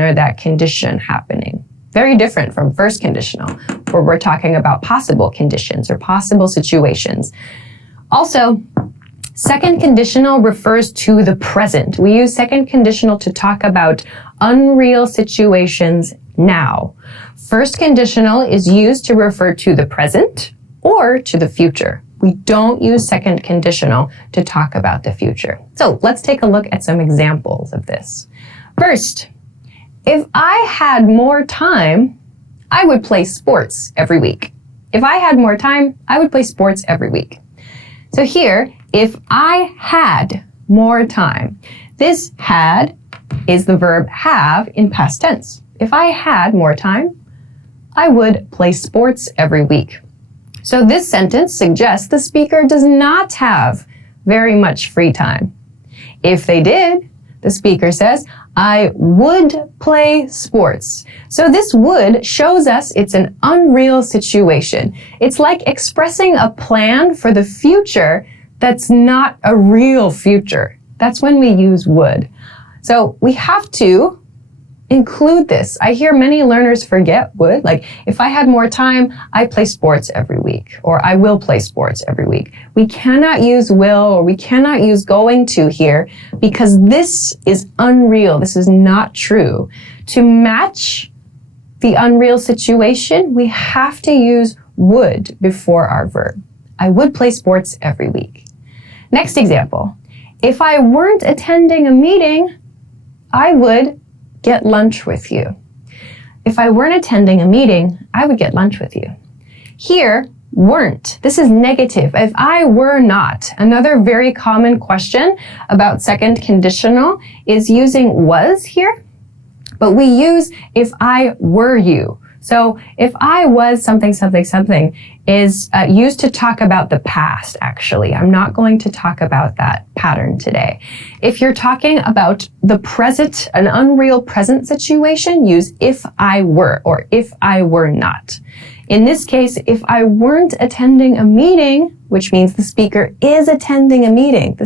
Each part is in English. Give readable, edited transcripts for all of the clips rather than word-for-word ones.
or that condition happening. Very different from first conditional, where we're talking about possible conditions or possible situations. Also, second conditional refers to the present. We use second conditional to talk about unreal situations now. First conditional is used to refer to the present or to the future. We don't use second conditional to talk about the future. So let's take a look at some examples of this. First, if I had more time, I would play sports every week. If I had more time, I would play sports every week. So here, if I had more time, this had is the verb have in past tense. If I had more time, I would play sports every week. So this sentence suggests the speaker does not have very much free time. If they did, the speaker says, I would play sports. So this would shows us it's an unreal situation. It's like expressing a plan for the future that's not a real future. That's when we use would. So we have to include this. I hear many learners forget would, like if I had more time, I play sports every week, or I will play sports every week. We cannot use will or we cannot use going to here because this is unreal. This is not true. To match the unreal situation, we have to use would before our verb. I would play sports every week. Next example. If I weren't attending a meeting, I would get lunch with you. If I weren't attending a meeting, I would get lunch with you. Here, weren't. This is negative. If I were not. Another very common question about second conditional is using was here, but we use if I were you. So if I was something, something, something is used to talk about the past, actually. I'm not going to talk about that pattern today. If you're talking about the present, an unreal present situation, use if I were or if I were not. In this case, if I weren't attending a meeting, which means the speaker is attending a meeting,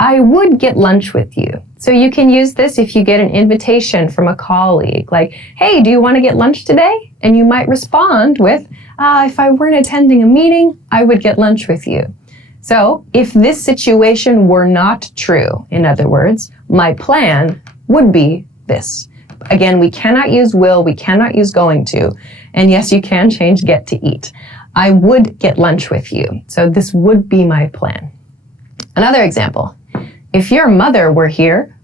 I would get lunch with you. So you can use this if you get an invitation from a colleague, like, hey, do you want to get lunch today? And you might respond with, if I weren't attending a meeting, I would get lunch with you. So if this situation were not true, in other words, my plan would be this. Again, we cannot use will, we cannot use going to. And yes, you can change get to eat. I would get lunch with you. So this would be my plan. Another example. If your mother were here,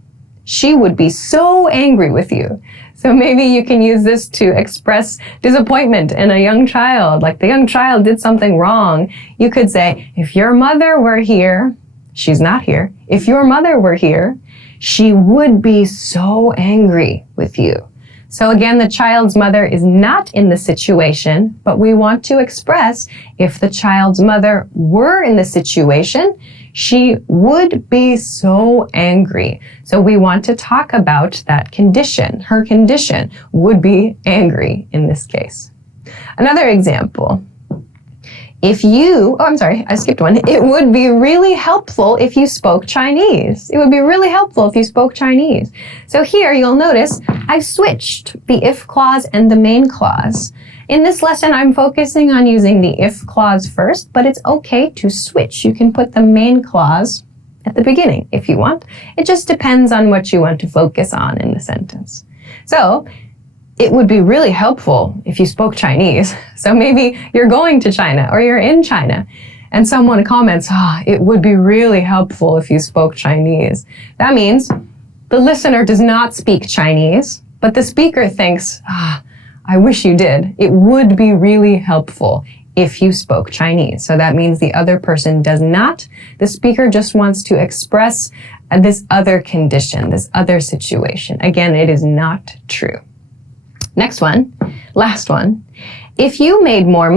she would be so angry with you. So maybe you can use this to express disappointment in a young child, like the young child did something wrong. You could say, if your mother were here, she's not here. If your mother were here, she would be so angry with you. So again, the child's mother is not in the situation, but we want to express if the child's mother were in the situation, she would be so angry. So we want to talk about that condition. Her condition would be angry in this case. Another example. If you, oh, I'm sorry, I skipped one. It would be really helpful if you spoke Chinese. It would be really helpful if you spoke Chinese. So here you'll notice I've switched the if clause and the main clause. In this lesson, I'm focusing on using the if clause first, but it's okay to switch. You can put the main clause at the beginning if you want. It just depends on what you want to focus on in the sentence. So, it would be really helpful if you spoke Chinese. So maybe you're going to China or you're in China and someone comments, it would be really helpful if you spoke Chinese. That means the listener does not speak Chinese, but the speaker thinks, I wish you did. It would be really helpful if you spoke Chinese. So that means the other person does not. The speaker just wants to express this other condition, this other situation. Again, it is not true. Next one, last one. If you made more